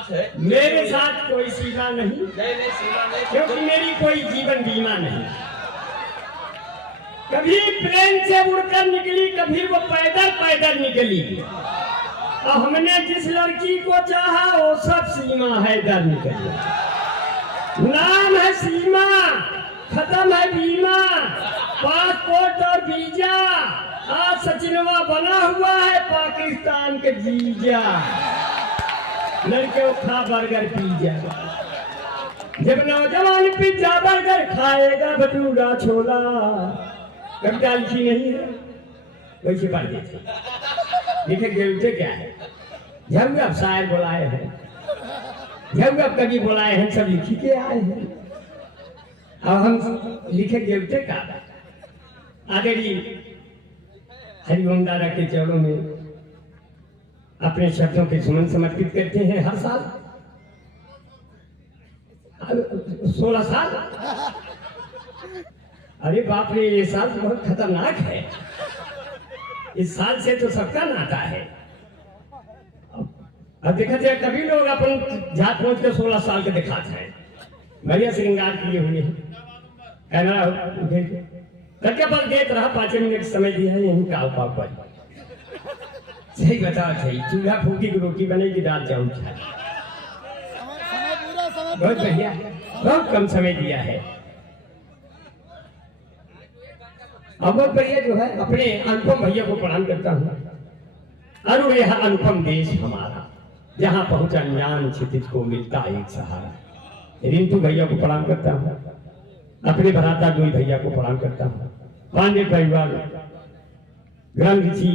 साथ है। मेरे साथ कोई सीमा नहीं, नहीं सीमा नहीं, क्योंकि मेरी कोई जीवन बीमा नहीं। कभी प्लेन से उड़कर निकली, कभी वो पैदल पैदल निकली। और हमने जिस लड़की को चाहा वो सब सीमा है दर निकली। नाम है सीमा, खत्म है बीमा, पासपोर्ट और वीजा। आज सचिनवा बना हुआ है पाकिस्तान के जीजा। लड़के को खा बर्गर पिज्जा, जब नौजवान पिज्जा बर्गर खाएगा भटूरा छोला। कविता लिखी नहीं है, वैसे पढ़ देते लिखे गेलते क्या है। जब अब शायर बुलाए हैं, जब अब कवि बुलाए हैं, सब लिखी के आए हैं। अब हम लिखे गेलते का आदरणीय हरिओम दादा के चरणों में अपने शब्दों के सुमन समर्पित करते हैं। हर साल 16 साल, अरे बाप रे, ये साल तो बहुत खतरनाक है। इस साल से तो सबका नाता है। अब देखा जाए कभी लोग अपन जात पहुंच के 16 साल के दिखाते हैं, बढ़िया श्रृंगार किए हुए हैं। कैमरा करके पर देख रहा, 5 मिनट समय दिया है, यही काल पाप पर। सही बताओ, सही चूल्हा फूकी की रोटी बनेगी, दाल चावल खाए। बहुत बढ़िया, बहुत कम समय दिया है। अब बहुत बढ़िया जो है, अपने अनुपम भैया को प्रणाम करता हूँ। अरुण यह अनुपम देश हमारा, जहाँ पहुंचा ज्ञान क्षितिज को मिलता एक सहारा। रिंटू भैया को प्रणाम करता हूँ, अपने भराता गोई भैया को प्रणाम करता हूँ। पांडे परिवार, ग्राम ऋषि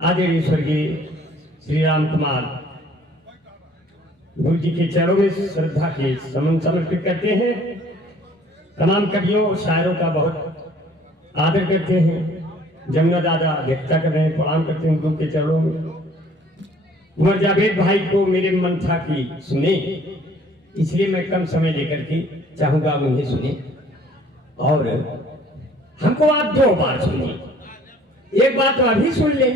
आदरणीय स्वर्गीय श्री राम कुमार गुरु जी के चरणों में श्रद्धा के समन समर्पित करते हैं। तमाम कवियों और शायरों का बहुत आदर करते हैं। जमुना दादा व्यक्ता कर रहे हैं, प्रणाम करते हैं गुरु के चरणों में। उमर जावेद भाई को मेरे मन था कि सुने, इसलिए मैं कम समय लेकर के चाहूंगा उन्हें सुने। और हमको आप 2 बार सुनिए, एक बार तो अभी सुन ले,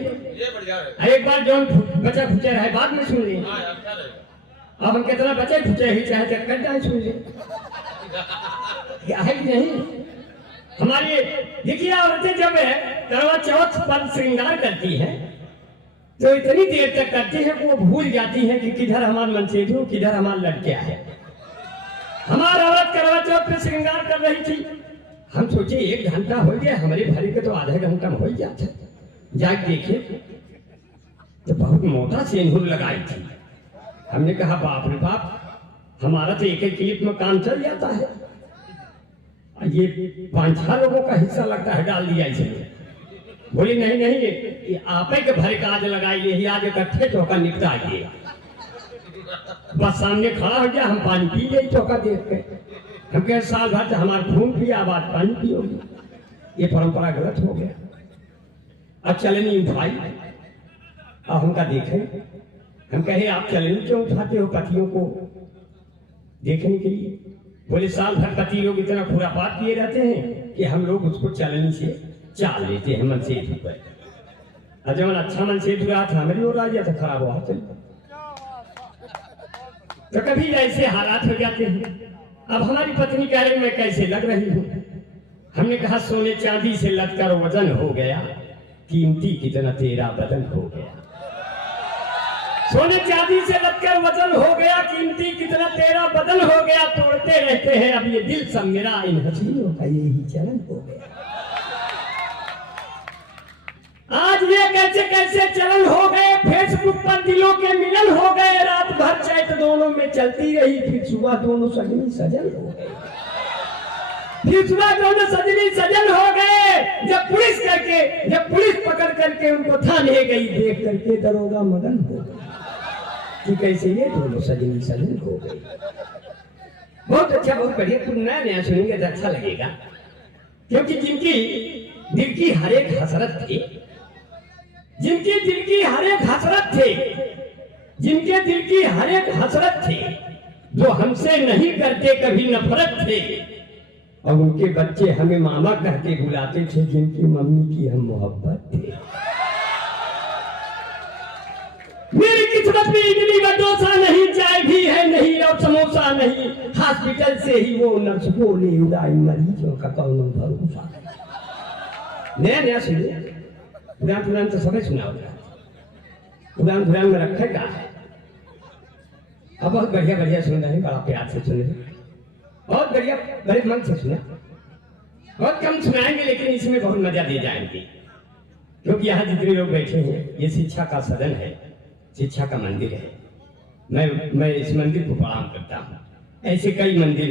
एक बार जो बचा खुचा रहे बाद में सुन ले। अब हम कितना बचे खुचे ही चाहे चक्कर जाए सुन ले, है कि नहीं। हमारी देखिए औरतें जब करवा चौथ पर श्रृंगार करती हैं तो इतनी देर तक करती है कि वो भूल जाती है कि किधर हमारा मनसेज हो, किधर हमारा लड़किया है। हमारा औरत करवा चौथ पे श्रृंगार कर रही थी, हम सोचे 1 घंटा हो गया, हमारे भारी के तो आधा घंटा हो ही जाता। जाके देखे तो बहुत मोटा सेंधूर लगाई थी। हमने कहा बाप रे बाप, हमारा तो एक क्लिप में काम चल जाता है, ये 5-6 लोगों का हिस्सा लगता है, डाल दिया इसे। बोली नहीं नहीं, ये आप के भरे का आज लगाई, यही आज इकट्ठे चौका निपटा दिए। बस सामने खड़ा हो गया, हम पानी पी गए चौका देख के। हम कह साल भर से हमारा खून पिया, अब आज पानी पियोगे, ये परंपरा गलत हो गया। अब चलनी उठाई, अब हमका देखें, हम कहे आप चलनी क्यों उठाते हो पतियों को देखने के लिए। बोले साल भर पति लोग इतना खुरापात किए रहते हैं कि हम लोग उसको चलनी से चाल लेते हैं मन से ऊपर। और जब अच्छा मन से रहा था, हमारी ओर आ गया था, खराब हुआ तो कभी ऐसे हालात हो जाते हैं। अब हमारी पत्नी कह रही मैं कैसे लग रही हूँ। हमने कहा सोने चांदी से लदकर वजन हो गया, कीमती कितना तेरा बदन हो गया। सोने चांदी से लदकर वजन हो गया, कीमती कितना तेरा बदन हो गया। तोड़ते रहते हैं अब ये दिल सब मेरा, इन हसीनों का यही चलन हो गया। आज ये कैसे कैसे चलन हो गए, फेसबुक पर दिलों के मिलन हो गए। रात भर चैट दोनों में चलती रही, फिर सुबह दोनों सजनी सजन हो गए। फिर सुबह दोनों सजनी सजन हो गए। जब पुलिस पकड़ करके उनको थाने गई, देख करके दरोगा मगन हो गए कि कैसे ये दोनों सजनी सजन हो गए। बहुत अच्छा, बहुत बढ़िया। तुम नया नया सुनेंगे तो अच्छा लगेगा, क्योंकि जिनकी दिल की हर एक हसरत थी, जिनके दिल की हर एक हसरत थे, जिनके दिल की हर एक हसरत थी, जो हमसे नहीं करते कभी नफरत थे, और उनके बच्चे हमें मामा कहते बुलाते थे, जिनकी मम्मी की हम मोहब्बत थे। मेरी किस्मत में इडली व डोसा जैसे ही वो नर्स बोले उड़ाई मरीजों का कौन भरोसा। नया नया सुनिए, पुरान पुरान तो सबे सुना होगा, पुरान पुरान में रखे का है। अब बहुत बढ़िया बढ़िया सुन रहे हैं, बड़ा प्यार से सुन रहे हैं, बहुत बढ़िया बड़े मन से सुना। बहुत कम सुनाएंगे लेकिन इसमें बहुत मजा दे जाएंगे, क्योंकि यहाँ जितने लोग बैठे हैं ये शिक्षा का सदन है, शिक्षा का मंदिर है। मैं इस मंदिर को प्रणाम करता हूँ। ऐसे कई मंदिर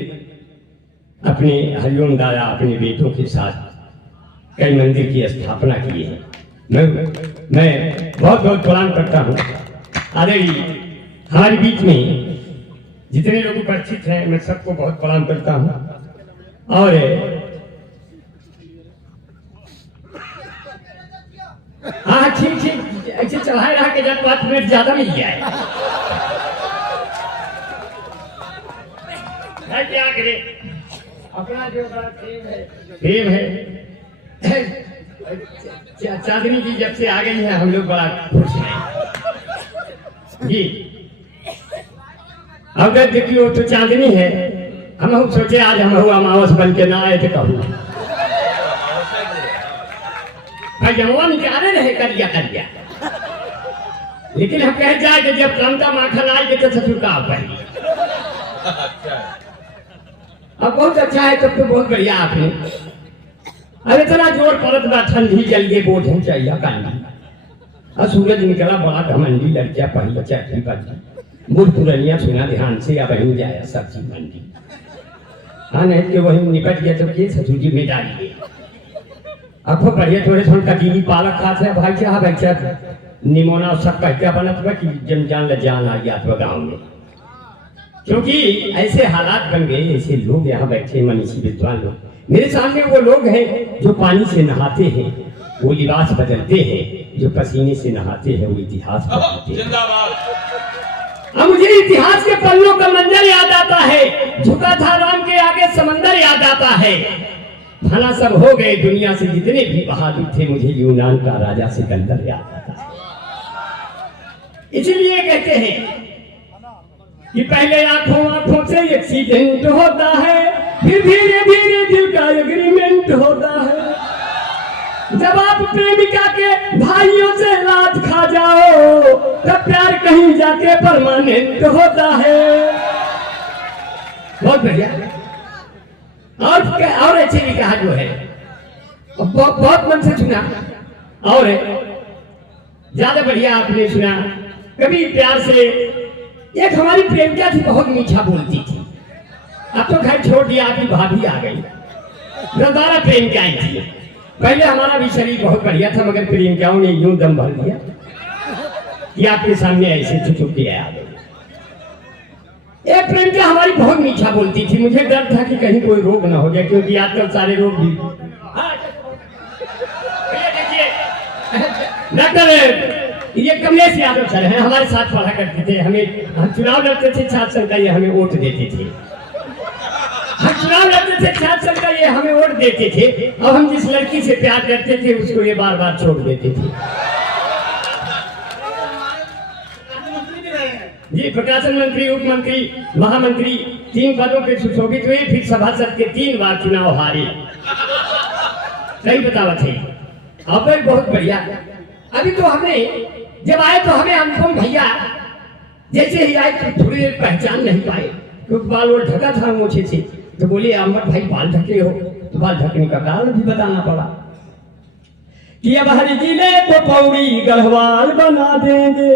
अपने हरिओम दादा अपने बेटों के साथ कई मंदिर की स्थापना की है। मैं बहुत बहुत प्रणाम करता हूँ। आदरणीय हमारे बीच में जितने लोग उपस्थित हैं मैं सबको बहुत प्रणाम करता हूँ। और हाँ ठीक ठीक ऐसे चढ़ाए रहा के जब 5 मिनट ज्यादा मिल जाए क्या करे, अपना जो प्रेम है चांदनी जी जब से आ गई है हम लोग बड़ा खुश हैं जी। अगर देखियो तो चांदनी है, हम सोचे आज हम अमावस बन के ना आए थे कहूँ जमुआ निकाले रहे करिया करिया, लेकिन हम कह जाए कि जब कांता माखन आएगी तो ससुरकाल पहले। अब बहुत अच्छा है, तब तो बहुत बढ़िया आपने। अब इतना जोर पड़त बा, ठंडी जलिए बोझ हम चाहिए कांडी। और सूरज निकला बड़ा घमंडी, लड़कियां पहले चैठी बजी बुढ़ पुरनिया सुना ध्यान से, अब वहीं जाया सब्जी मंडी। हाँ नहीं कि वही निपट गया तो ये ससुर जी में डालिए। अब तो बढ़िया थोड़े थोड़े कटीली पालक खाते हैं भाई साहब, ऐसा निमोना सब कहते बनत बा कि जन जान ल जान आ गया तो गाँव में, क्योंकि ऐसे हालात बन गए। ऐसे लोग यहाँ बैठे मनीषी विद्वान लोग, मेरे सामने वो लोग हैं जो पानी से नहाते हैं, वो लिबास बदलते हैं, जो पसीने से नहाते हैं वो इतिहास बदलते हैं। अब मुझे इतिहास के पन्नों का मंजर याद आता है, झुका था राम के आगे समंदर याद आता है। फना सब हो गए दुनिया से जितने भी बहादुर थे, मुझे यूनान का राजा सिकंदर याद आता है। इसलिए कहते हैं कि पहले आंखों से एक्सीडेंट होता है, फिर धीरे धीरे दिल का एग्रीमेंट होता है। जब आप प्रेमिका के भाइयों से लात खा जाओ तब प्यार कहीं जाके परमानेंट होता है। बहुत बढ़िया। और अच्छे भी कहा जो है, बहुत मन से सुना और ज्यादा बढ़िया आपने सुना। कभी प्यार से एक हमारी प्रेमिका थी, बहुत मीठा बोलती थी। अब तो खैर छोड़ दिया, आपकी भाभी आ गई। दोबारा प्रेमिका आई थी। पहले हमारा भी शरीर बहुत बढ़िया था, मगर प्रेमिकाओं ने यूं दम भर दिया कि आपके सामने ऐसे चुप के आ गई। एक प्रेमिका हमारी बहुत मीठा बोलती थी। मुझे डर था कि कहीं कोई रोग ना हो जाए, क्योंकि आजकल सारे रोग भी। डॉक्टर ये कमलेश यादव सर हैं, हमारे साथ पढ़ा करते थे। हम चुनाव लड़ते थे, छात्र संघ का ये हमें वोट देते थे। हम चुनाव लड़ते थे, छात्र संघ का ये हमें वोट देते थे। अब हम जिस लड़की से प्यार करते थे उसको ये बार बार छोड़ देते थे। जी प्रकाशन मंत्री, उप मंत्री, महामंत्री 3 पदों पे सुशोभित हुए, फिर सभासद के 3 बार चुनाव हारे। सही बतावा थे। अब बहुत बढ़िया। अभी तो हमें जब आए तो हमें अनुपम भैया जैसे ही आए तो थोड़ी देर पहचान नहीं पाए, क्योंकि बाल वो ढका था मोछे से। तो बोले अमर भाई बाल ढके हो, तो बाल ढकने का कारण भी बताना पड़ा कि अब हर जिले को पौड़ी गढ़वाल बना देंगे,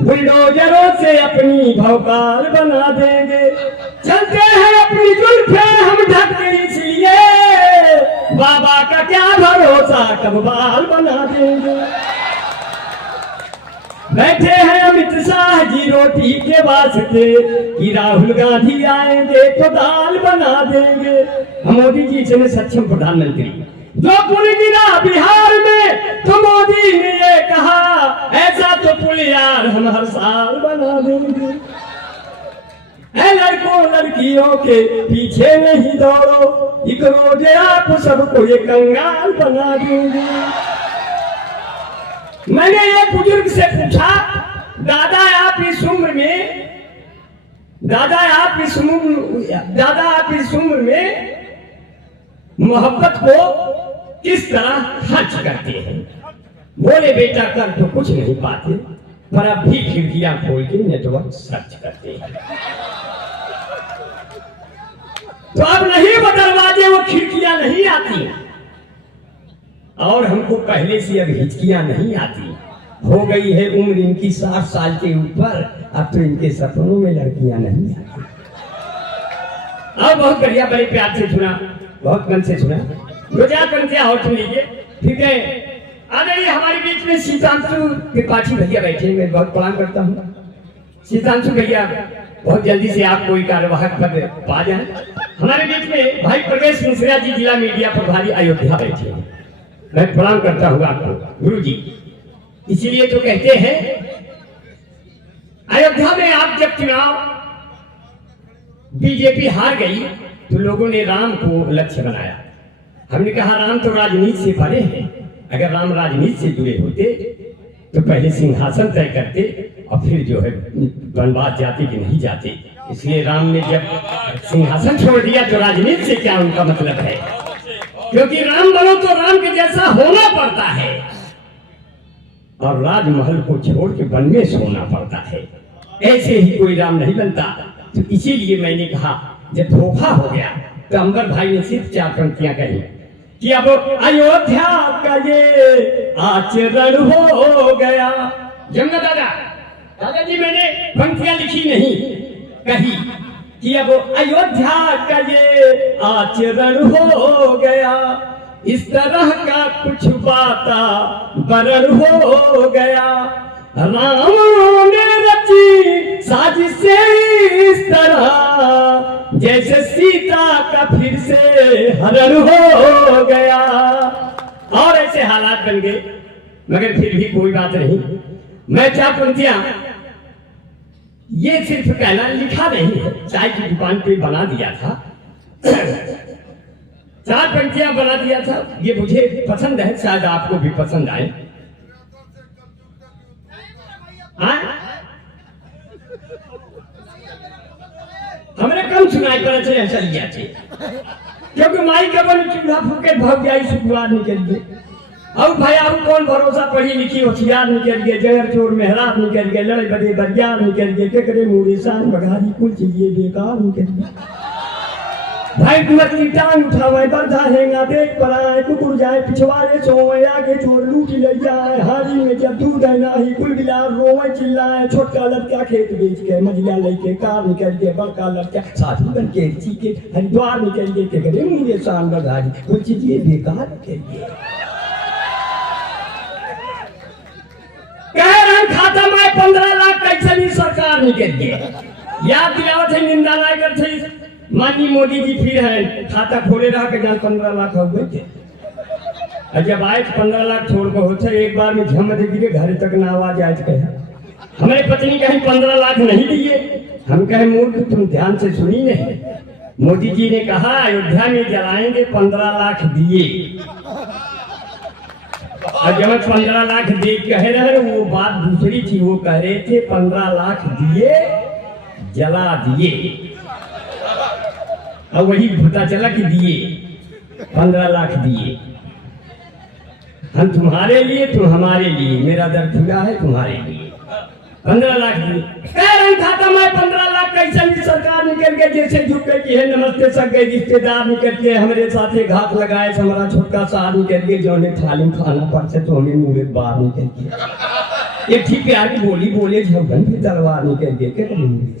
बुलडोजरों से अपनी भौकाल बना देंगे। चलते हैं अपनी जुल्फे हम ढक के, इसलिए बाबा का क्या भरोसा कब बाल बना देंगे। बैठे हैं अमित शाह जी रोटी के वास्ते कि राहुल गांधी आएंगे तो दाल बना देंगे। मोदी जी इतने सक्षम प्रधानमंत्री, जो पुल गिरा बिहार में तो मोदी ने ये कहा ऐसा तो पुल यार हम हर साल बना देंगे। ऐ लड़कों लड़कियों के पीछे नहीं दौड़ो, एक रोज आप सबको ये कंगाल बना देंगे। मैंने एक बुजुर्ग से पूछा, दादा आप इस उम्र में दादा आप इस उम्र में मोहब्बत को किस तरह खर्च करते हैं? बोले बेटा कर तो कुछ नहीं पाते, पर अब भी खिड़कियां खोल के नेटवर्क सर्च करते हैं। तो अब नहीं वो दरवाजे वो खिड़कियां नहीं आती, और हमको पहले से अब हिचकियां नहीं आती। हो गई है उम्र इनकी 60 साल के ऊपर, अब तो इनके सपनों में लड़कियां नहीं आती। और बहुत बढ़िया, बड़े प्यार से सुना, बहुत मन से सुना। दो चार पंक्तियां और सुन लीजिए, ठीक है? आ जाइए हमारे बीच में शीतांशु त्रिपाठी भैया बैठे, मैं बहुत प्रणाम करता हूँ। शीतांशु भैया बहुत जल्दी से आप कोई कार्यवाहक पद पा जाए। हमारे बीच में भाई प्रवेश मिश्रा जी जिला मीडिया प्रभारी अयोध्या बैठे हैं, मैं प्रणाम करता हूँ आपको गुरु जी। इसीलिए तो कहते हैं अयोध्या में आप जब चुनाव बीजेपी हार गई तो लोगों ने राम को लक्ष्य बनाया। हमने कहा राम तो राजनीति से परे हैं, अगर राम राजनीति से जुड़े होते तो पहले सिंहासन तय करते और फिर जो है वनवास जाते कि नहीं जाते। इसलिए राम ने जब सिंहासन छोड़ दिया तो राजनीति से क्या उनका मतलब है, क्योंकि राम बनो तो राम के जैसा होना पड़ता है, और राजमहल को छोड़ के वन में सोना पड़ता है। ऐसे ही कोई राम नहीं बनता। तो इसीलिए मैंने कहा जब धोखा हो गया तो अंबर भाई ने सिर्फ 4 पंक्तियां कही कि अब अयोध्या का ये आचरण हो गया। जंगा दादाजी मैंने पंक्तियां लिखी नहीं, कही कि अब अयोध्या का ये आचरण हो गया, इस तरह का कुछ वातावरण हो गया। राम ने रची साजिशें इस तरह जैसे सीता का फिर से हरण हो गया। और ऐसे हालात बन गए, मगर फिर भी कोई बात नहीं। मैं 4 पंक्तियां ये सिर्फ कहना, लिखा नहीं है, चाय की दुकान पे बना दिया था। 4 पंक्तियां बना दिया था, ये मुझे पसंद है, शायद आपको भी पसंद आए। हमने कम सुनाई पर अच्छे ऐसा लिया थे, क्योंकि माई के बन चूल्हा फूके भग जाई शुक्रवार निकल गए। और भाई आप कौन भरोसा, पढ़ी लिखी होशियार निकल गए, जगर चोर मेहराब निकल गए, लड़े बड़े बरियार निकल गए, केकरे मुड़े शान बघारी कुल चीजें बेकार निकल गए। भाई कुमत की टांग उठावे, बंधा हेंगा देख पर आए, कुकुर जाए पिछवाड़े सोए, आगे चोर लूट ले जाए, हारी में जब दूध है नाही, कुल बिलार रोवे चिल्लाए, छोटका लड़का खेत बेच के मजिया लेके कार निकल गए, बड़का लड़का साधु बन के चीके हरिद्वार निकल गए, केकरे मुड़े शान बघारी कुल चीजें बेकार निकल गए। खाता में 15 लाख कैसे सरकार निकल गए। याद दिलावत है, निंदा ना करते माननीय मोदी जी फिर है, खाता खोले रहा के जान 15 लाख हो गए थे। और जब आए 15 लाख छोड़ को होते एक बार में झम दे दिए, घर तक ना आवाज आज कहे। हमारे पत्नी कहीं 15 लाख नहीं दिए, हम कहे मूर्ख तुम ध्यान से सुनी नहीं। मोदी जी ने कहा अयोध्या में जलाएंगे, 15 लाख दिए। और जब 15 लाख दे कह रहे वो बात दूसरी थी, वो कह रहे थे 15 लाख दिए जला दिए, और वही पता चला कि दिए 15 लाख दिए। हम तुम्हारे लिए, तुम हमारे लिए, मेरा दर्द खुला है तुम्हारे लिए। 15 लाख दिए, खाता में 15 लाख कैसे सरकार निकल के जैसे झुक गई कि है नमस्ते सक गए, रिश्तेदार निकल के हमारे साथे घात लगाए, हमारा छोटका सार निकल के जो ने थाली खाना पड़ते तो हमें मुँह बाहर निकल के एक ठीक प्यार की बोली बोले, झगन पे तलवार निकल के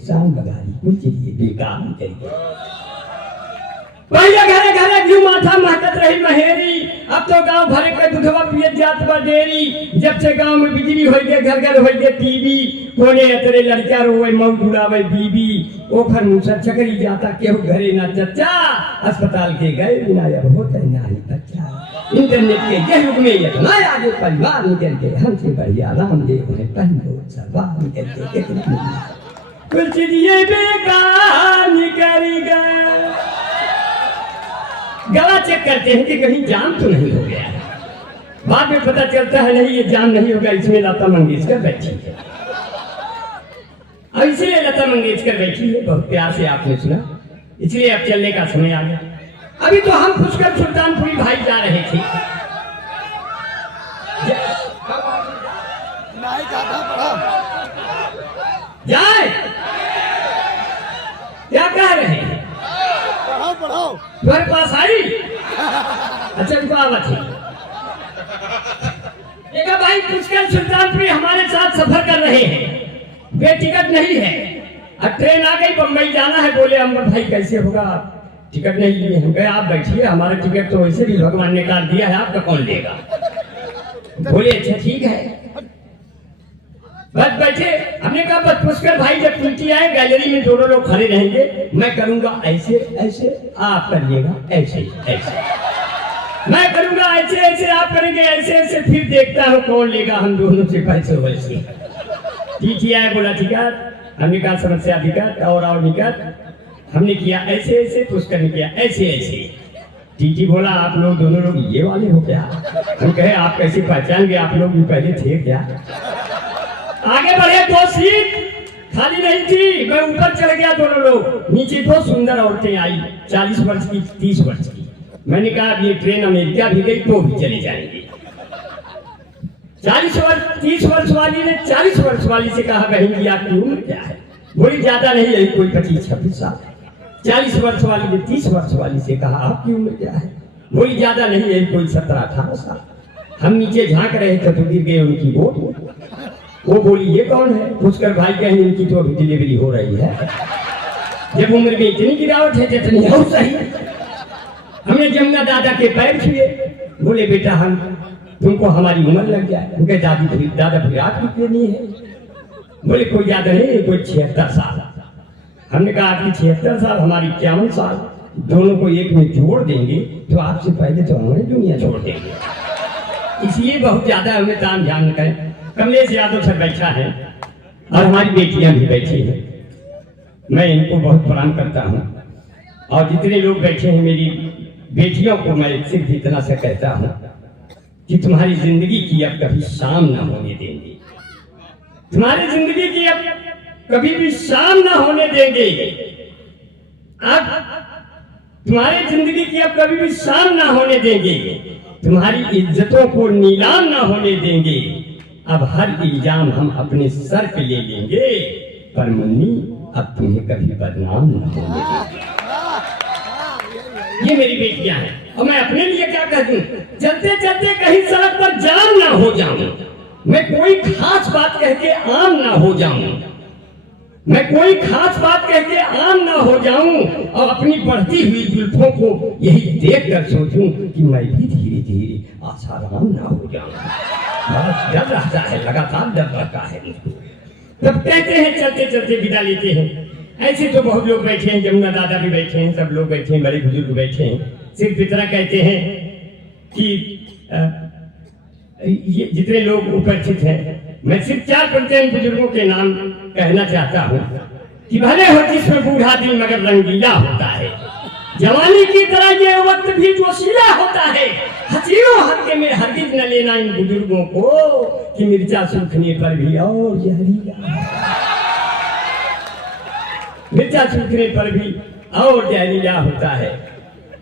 शान बगारी कुछ चीजें बेकार निकल गए। पहले घरे घरे घी माथा महकत रही महेरी, अब तो गांव भरे के दूधवा पिए जात बा डेरी। जब से गांव में बिजली हो गए, घर घर हो गए टीवी, कोने अतरे लड़का रोए मऊ उड़ावे बीबी, ओखर मुसर चकरी जाता केहू घरे ना चच्चा, अस्पताल के गए बिना अब होता ना ही बच्चा। इंटरनेट के ये युग में इतना आगे परिवार निकल के, हमसे बढ़िया रामदेव ने पहलो सवार निकल के कुछ चीजें बेकार निकल गए। गला चेक करते हैं कि कहीं जाम तो नहीं हो गया है, बाद में पता चलता है नहीं ये जाम नहीं होगा, इसमें लता मंगेशकर बैठी है। और इसीलिए लता मंगेशकर बैठी है, बहुत प्यार से आपने सुना, इसलिए अब चलने का समय आ गया। अभी तो हम पुष्कर सुल्तानपुरी भाई जा रहे थे। जाए क्या कह रहे हैं? पढ़ाओ तुम्हारे पास आई? अच्छा उनको आवाज है। देखा भाई, पुष्कर सुल्तानपुरी हमारे साथ सफर कर रहे हैं, बेटिकट नहीं है। अब ट्रेन आ गई, बम्बई जाना है। बोले अमर भाई कैसे होगा, टिकट नहीं लिए। हम कहे आप बैठिए, हमारा टिकट तो वैसे भी भगवान ने काट दिया है, आपका कौन लेगा। बोले अच्छा ठीक है, बस बैठे। हमने कहा बस पुष्कर भाई जब ड्यूटी आए, गैलरी में दोनों लोग खड़े रहेंगे, मैं करूंगा ऐसे ऐसे, आप करिएगा ऐसे ऐसे, मैं करूंगा ऐसे ऐसे, आप करेंगे ऐसे ऐसे, फिर देखता हूँ कौन लेगा हम दोनों से पैसे वैसे। टीटी आया, बोला टिकट। हमने कहा समस्या टिकट और टिकट। हमने किया ऐसे ऐसे, पुष्कर ने किया ऐसे ऐसे। टीटी बोला आप लोग दोनों लोग ये वाले हो क्या? हम कहे आप कैसे पहचान गए, आप लोग भी पहले थे क्या? आगे बढ़े, 2 सीट खाली नहीं थी, मैं ऊपर चढ़ गया, दोनों लोग नीचे। 2 सुंदर औरतें आई, 40 वर्ष की 30 वर्ष की। मैंने कहा ये ट्रेन अमेरिका भी गई तो भी चले जाएंगे। 30 वर्ष वाली ने 40 वर्ष वाली से कहा बहन जी आपकी उम्र क्या है? बोली ज्यादा नहीं है, कोई 25-26 साल। 40 वर्ष वाली ने 30 वर्ष वाली से कहा आपकी उम्र क्या है? बोली ज्यादा नहीं है, कोई 17-18 साल। हम नीचे झांक रहे थे तो गिर गए उनकी वोट। वो बोली ये कौन है? पुष्कर भाई कहें इनकी तो अभी डिलीवरी हो रही है। जब उम्र में इतनी गिरावट है जितनी हो सही। हमने जमुना दादा के पैर छुए। बोले बेटा हम तुमको हमारी उम्र लग जाए। उनके दादा फिर आप कितनी है? बोले कोई ज्यादा नहीं, कोई 76 साल। हमने कहा आपकी 76 साल, हमारी 51 साल, दोनों को एक में जोड़ देंगे तो आपसे पहले तो हमारी दुनिया छोड़ देंगे। इसलिए बहुत ज्यादा हमें ताम ध्यान करें। कमलेश यादव सर बैठा है और हमारी बेटियां भी बैठी हैं, मैं इनको बहुत प्रणाम करता हूँ। और जितने लोग बैठे हैं मेरी बेटियों को मैं सिर्फ इतना सा कहता हूँ कि तुम्हारी जिंदगी की अब कभी शाम ना होने देंगे, तुम्हारी जिंदगी की अब कभी भी शाम ना होने देंगे। अब तुम्हारी जिंदगी की अब कभी भी शाम ना होने देंगे, तुम्हारी इज्जतों को नीलाम ना होने देंगे। अब हर इल्जाम हम अपने सर पे ले लेंगे, पर मुन्नी अब तुम्हें कभी बदनाम न होने देंगे। ये मेरी बेटियां हैं और मैं अपने लिए क्या कह दूं, चलते चलते कहीं सड़क पर जाम ना हो जाऊं, मैं कोई खास बात कह के आम ना हो जाऊं, मैं कोई खास बात कह के आम ना हो जाऊं और अपनी बढ़ती हुई जुल्फों को यही देख कर सोचूं कि मैं भी धीरे धीरे आसाराम ना हो जाऊं। बहुत डर रहता है, लगातार डर रहता है मुझको। तब कहते हैं चलते चलते विदा लेते हैं। ऐसे तो बहुत लोग बैठे हैं, जमुना दादा भी बैठे हैं, सब लोग बैठे हैं, बड़े बुजुर्ग बैठे हैं। सिर्फ इतना कहते हैं कि ये जितने लोग उपस्थित हैं, मैं सिर्फ 4 बुजुर्गों के नाम कहना चाहता हूँ कि भले हो जिसमें बूढ़ा दिल मगर रंगीला होता है, जवानी की तरह ये वक्त भी जोशीला होता है। हसीनों हल्के में हरगिज न लेना इन बुजुर्गों को कि मिर्चा सूखने पर भी और जहरीला, मिर्चा सूखने पर भी और जहरीला होता है।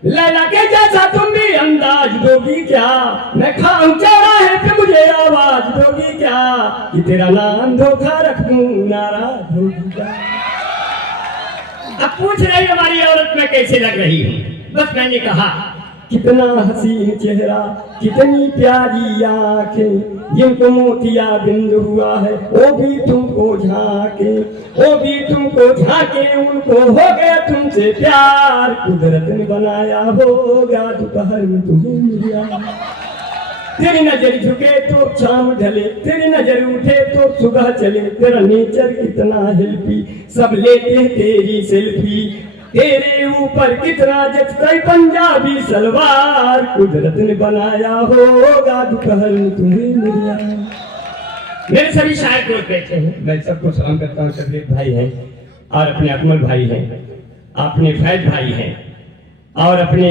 लैला के जैसा तुम भी अंदाज दोगी क्या, मैं खाऊं चौराहे पे मुझे आवाज दोगी क्या, कि तेरा नाम धोखा रख दूं नाराज होगी क्या। अब पूछ रही हमारी औरत मैं कैसे लग रही हूँ, बस मैंने कहा कितना हसीन चेहरा, कितनी प्यारी आंखें, जिनको मोतिया बिंदु हुआ है वो भी तुमको झांके, वो भी तुमको झांके, उनको हो गया तुमसे प्यार, कुदरत ने बनाया होगा दोपहर में तुम्हें मिला। तेरी नजर झुके तो शाम ढले, तेरी नजर उठे तो सुबह चले, तेरा नेचर कितना हेल्पी, सब लेते तेरी सेल्फी, तेरे ऊपर कितना जचता पंजाबी सलवार, कुदरत ने बनाया होगा दोपहर में तुम्हें मिला। मेरे सभी शायर लोग बैठे हैं, मैं सबको सलाम करता हूँ। शफीक भाई हैं और अपने अकमल भाई हैं, अपने फैज भाई हैं और अपने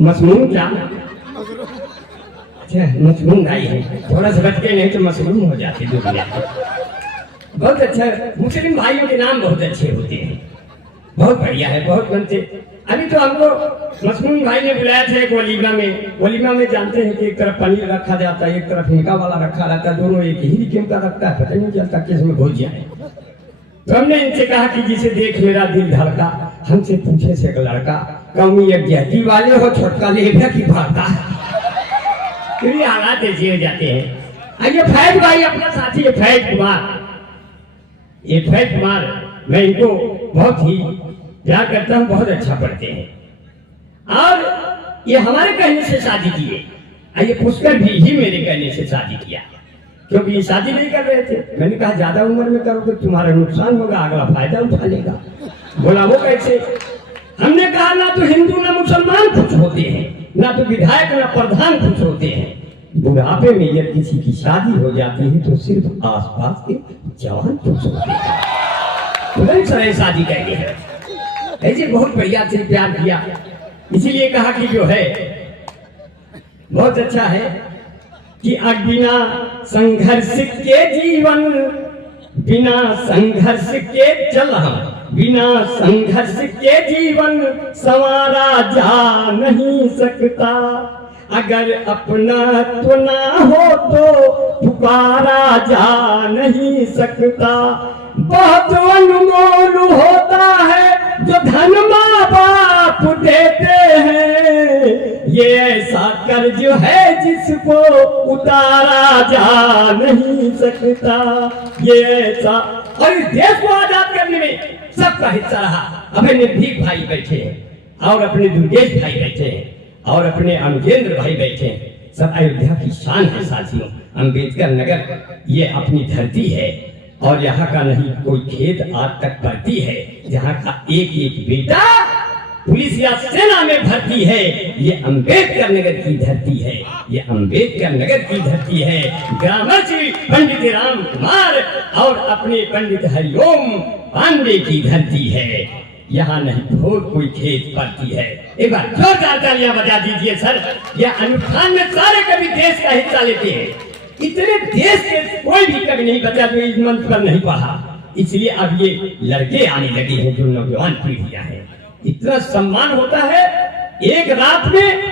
मसमून क्या, अच्छा मसमून भाई हैं, थोड़ा सा बच के नहीं तो मसमून हो जाते दुनिया। बहुत अच्छा। मुस्लिम भाइयों के नाम बहुत अच्छे होते हैं, बहुत बढ़िया है, बहुत बनते। अभी तो हमको मसमून भाई ने बुलाया था एक वलीमा में जानते हैं कि एक तरफ पनीर रखा जाता है, एक तरफ हिनका वाला रखा रहता है, दोनों एक ही किस्म का रखता है, पता नहीं चलता किसमें भूल जाए। तो हमने इनसे कहा कि जिसे देख मेरा दिल धड़का, हमसे पूछे से एक लड़का, कौमी एक जहती वाले हो छोटका लेभा की भाता है। ये हालात जिए जाते हैं। आइए फैज भाई अपना साथी है फैज कुमार, ये फैज कुमार, मैं इनको बहुत ही प्यार करता हूँ, बहुत अच्छा पढ़ते हैं और ये हमारे कहने से शादी किए। आइए पुष्कर भी मेरे कहने से शादी किया, क्योंकि ये शादी नहीं कर रहे थे। मैंने कहा ज्यादा उम्र में करोगे तुम्हारा नुकसान होगा, अगला फायदा उठा लेगा। बोला वो कैसे? हमने कहा ना तो हिंदू ना मुसलमान खुश होते हैं, ना तो विधायक ना प्रधान खुश होते हैं। बुढ़ापे में यदि किसी की शादी हो जाती है तो सिर्फ आसपास के जवान खुश होते हैं। तुरंत सर शादी कहते हैं, ऐसे बहुत बढ़िया से प्यार किया। इसीलिए कहा कि जो है बहुत अच्छा है कि बिना संघर्ष के जीवन, बिना संघर्ष के चल हम, बिना संघर्ष के जीवन संवारा जा नहीं सकता। अगर अपना तो ना हो तो पुकारा जा नहीं सकता। बहुत अनमोल होता है जो धन माँ बाप देते हैं, ये ऐसा कर्ज है जिसको उतारा जा नहीं सकता। ये ऐसा, और इस देश को आजाद करने में सबका हिस्सा रहा। अपने भीख भाई बैठे हैं और अपने दुर्गेश भाई बैठे हैं और अपने अमजेंद्र भाई बैठे हैं। सब अयोध्या की शान है साथियों। अम्बेडकर नगर ये अपनी धरती है और यहाँ का नहीं कोई खेत आज तक पड़ती है, जहाँ का एक एक बेटा पुलिस या सेना में भर्ती है। ये अम्बेडकर नगर की धरती है, ये अम्बेडकर नगर की धरती है। ग्रामर श्री पंडित राम कुमार और अपने पंडित हरिओम पांडे की धरती है। यहाँ नहीं भोर कोई खेत पड़ती है। एक बार जोरदार तालियां बजा दीजिए सर। यह अनुष्ठान में सारे कभी देश का हिस्सा लेते हैं। इतने देश के कोई भी कभी नहीं बचा जो इस मंच पर नहीं पढ़ा। इसलिए अब ये लड़के आने लगे हैं जो नौजवान पीढ़ियां हैं। इतना सम्मान होता है। एक रात में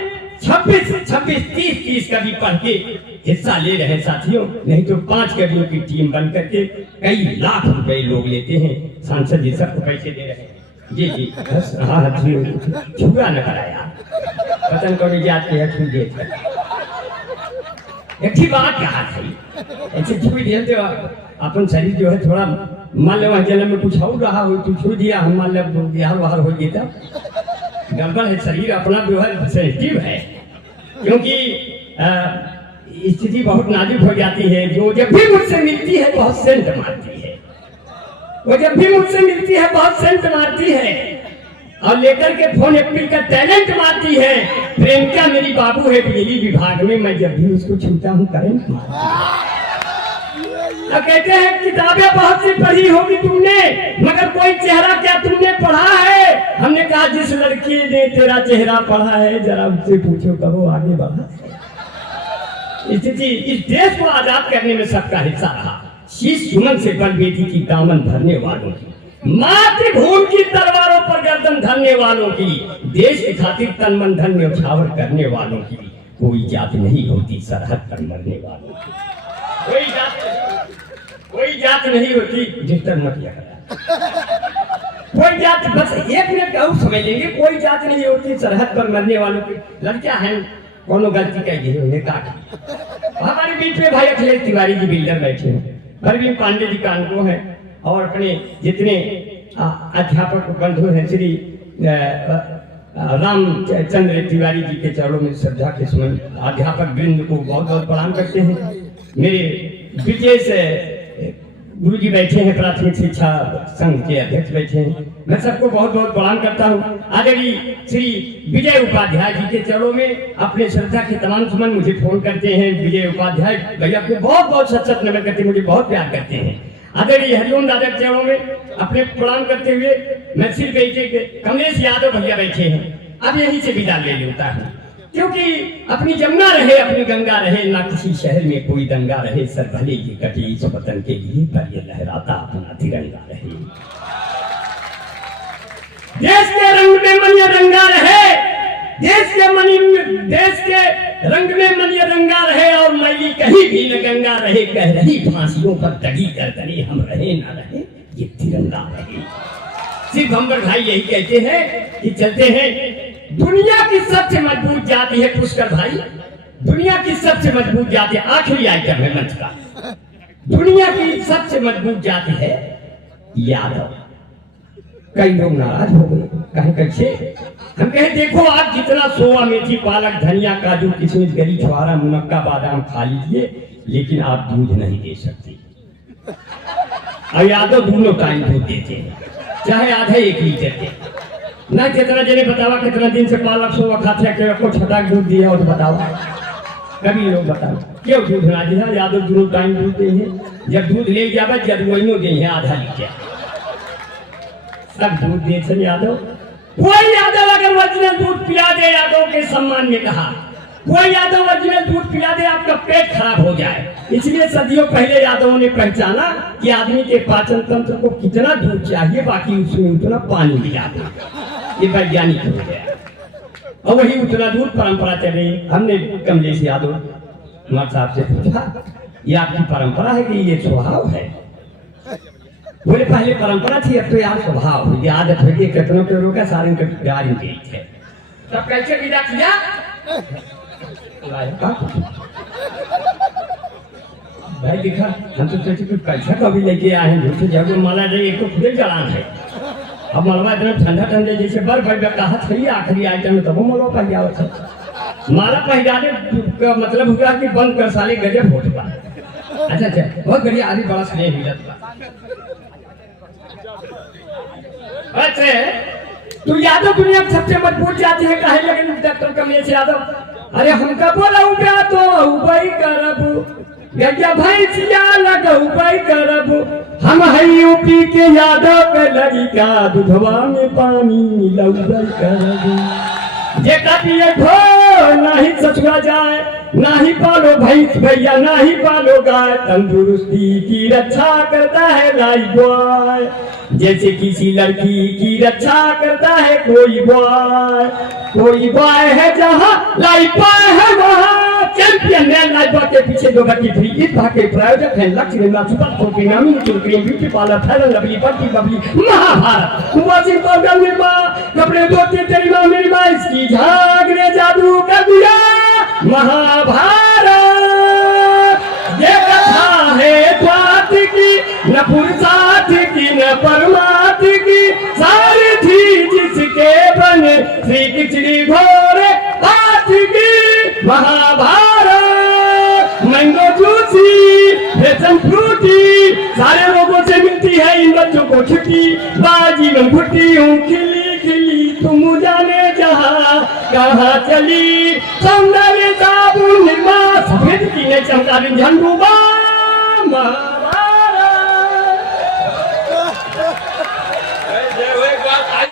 26-30 कवि पढ़ के हिस्सा ले रहे हैं साथियों। नहीं तो 5 कवियों की टीम बन करके कई लाख रुपए लोग लेते हैं। सांसद जी सबको पैसे दे रहे हैं। जी जी हाँ छुआ न कराया पतन को जात के छू दे एक ही बात कहा थी ऐसे छू दिए तो अपन शरीर जो है थोड़ा मान लो जन्म में कुछ हो रहा हो तो छू दिया, हम मान लो बिहार बाहर हो गया गड़बड़ है। शरीर अपना जो है सेंसिटिव है, क्योंकि स्थिति बहुत नाजुक हो जाती है। जो जब भी मुझसे मिलती है बहुत सेंट मारती है, वो जब भी मुझसे मिलती है बहुत सेंट मारती है और लेकर के फोन एप्पल का टैलेंट मारती है। प्रेमिका मेरी बाबू है बिजली विभाग में, मैं जब भी उसको छूता हूँ करंट मारती। तो कहते हैं किताबें बहुत सी पढ़ी होगी तुमने, मगर कोई चेहरा क्या तुमने पढ़ा है? हमने कहा जिस लड़की ने तेरा चेहरा पढ़ा है जरा उससे पूछो कब वो आगे बढ़ा। स्थिति इस देश को आजाद करने में सबका हिस्सा रहा। शीश सुमन से बलबेटी की दामन भरने वालों की, मातृभूमि की तलवारों पर गर्दन धरने वालों की, देश की खातिर तन मन धन न्यौछावर करने वालों की कोई जात नहीं होती। सरहद पर मरने वालों की कोई जात नहीं होती। डिस्टर्ब मत किया कोई जात, बस एक मिनट और समझ लेंगे। कोई जात नहीं होती सरहद पर मरने वालों की। लड़कियां हैं कोनो गलती कह दी उन्हें काट। हमारे बीच में भाई अखिलेश तिवारी जी बिल्डर बैठे हैं, परवीन पांडे जी का अनुभव है और अपने जितने अध्यापक बंधु हैं श्री रामचंद्र तिवारी जी के चरणों में श्रद्धा के सुमन अध्यापक वृंद को बहुत बहुत प्रणाम करते हैं। मेरे विशेष गुरु जी बैठे हैं, प्राथमिक शिक्षा संघ के अध्यक्ष बैठे हैं, मैं सबको बहुत बहुत प्रणाम करता हूँ। आदरणीय श्री विजय उपाध्याय जी के चरणों में अपने श्रद्धा के तमाम सुमन मुझे फोन करते हैं। विजय उपाध्याय भैया को बहुत बहुत सच नमन करते हैं, मुझे बहुत प्यार करते हैं। आदरणीय हरिओम दादा के चरणों में अपने प्रणाम करते हुए मैं सिर बैठे कमलेश यादव भैया बैठे हैं। अब यहीं से विदा ले लेता हूँ। क्योंकि अपनी जमुना रहे अपनी गंगा रहे, ना किसी शहर में कोई दंगा रहे, सर भले की कटी इस वतन के लिए, पर ये लहराता अपना तिरंगा रहे। देश के रंग में मन ये रंगा रहे, देश के रंग में मन ये रंगा रहे, और मैली कहीं भी न गंगा रहे, कह रही फांसियों पर दगी गर्दनी, हम रहे ना रहे ये तिरंगा रहे। सिर्फ अम्बर भाई यही कहते हैं कि चलते हैं। दुनिया की सबसे मजबूत जाति है पुष्कर भाई, दुनिया की सबसे मजबूत जाति, आखिरी आइटम है मंच का, दुनिया की सबसे मजबूत जाति है यादव। कई लोग नाराज हो गए, कहीं कैसे? हम कहे देखो आप जितना सोआ, मेथी, पालक, धनिया, काजू, किशमिश, गरी, छुआरा, मुनक्का, बादाम खा लीजिए, लेकिन आप दूध नहीं दे सकते। और यादव दोनों टाइम दूध देते हैं, चाहे आधा 1 लीटर के। ना कितना जने बतावा कितना दिन से पालक सोवा खाते हैं, को छटा दूध दिया और बताओ, कभी लोग बताओ क्यों दूध ना दिया? यादव दोनों टाइम दूध दे हैं, जब दूध ले जावा जब वही दे हैं आधा लीटर, सब दूध दे यादव। कोई यादव अगर ओरिजिनल दूध पिला दे, यादव के सम्मान में कहा, कोई यादव ओरिजिनल दूध पिला दे आपका पेट खराब हो जाए। इसलिए सदियों पहले यादवों ने पहचाना कि आदमी के पाचन तंत्र को कितना दूध चाहिए, बाकी उसमें उतना पानी मिला दे, ये वैज्ञानिक हो गया। और वही उतना दूध परंपरा चल रही। हमने कमलेश यादव कुमार साहब से पूछा, ये आपकी परंपरा है कि ये स्वभाव है? बोले पहले परंपरा थी, अब तो यार स्वभाव हो गया, आदत हो गई, कितनों के रोका सारे के प्यार गई थे। तब कैसे विदा किया? भाई दिखा, हम तो सोचे कि पैसा कभी लेके आए हैं, झूठे जब माला रही एक तो खुदे जलान है। अब मलवा इतना ठंडा ठंडा जैसे बर्फ कहा था, आखिरी आइटम तब मलवा पहजाव था। माला पहजाने का मतलब हुआ कि बंद कर साले गजब होट पा। अच्छा बहुत बढ़िया, आदि बड़ा स्नेह मिलत बा। अच्छा तू यादव दुनिया की सबसे मजबूत जाति है कहे, लेकिन डॉक्टर कमलेश यादव, अरे हमका बोला उबा तो उबई करब, गजा भैंसिया लगऊ बई करब, हम है यूपी के यादव के लड़का, दुधवा में पानी मिलऊ करब। जे पिए ढो नहीं ससुरा जाए, नाही पालो भैंस भैया नाही पालो गाय, तंदुरुस्ती की रक्षा करता है लाइफ बॉय, जैसे किसी लड़की की रक्षा करता है कोई बॉय है जहाँ लाइफ बॉय है वहाँ चैंपियन है। लाइफ बॉय के पीछे 2 गति फ्री, इस भाग के प्रायोजक हैं लक्ष्य निर्मा सुपर फोर्टी नामी cream beauty parlour Fallon lovely बल्टी बबली महाभारत वॉशिंग पाउडर निर्मा कपड़े धोते तेरी माँ मेरी माँ, इसकी झाग ने जादू कर दिया महाभारत। ये कथा है स्वात की न पुरुषार्थ की न परमार्थ की, सारी थी जिसके बने श्री कृष्ण घोड़े हाथ की Mahabharat. Mango juicy fashion Frooti, सारे लोगों से मिलती है इन बच्चों को छुट्टी, बाजीवन फुटी हूँ खिली खिली तुम जाने जहाँ कहाँ चली, सौंदर्य साबुन निर्मा सफेद की ने चमका झंडू बा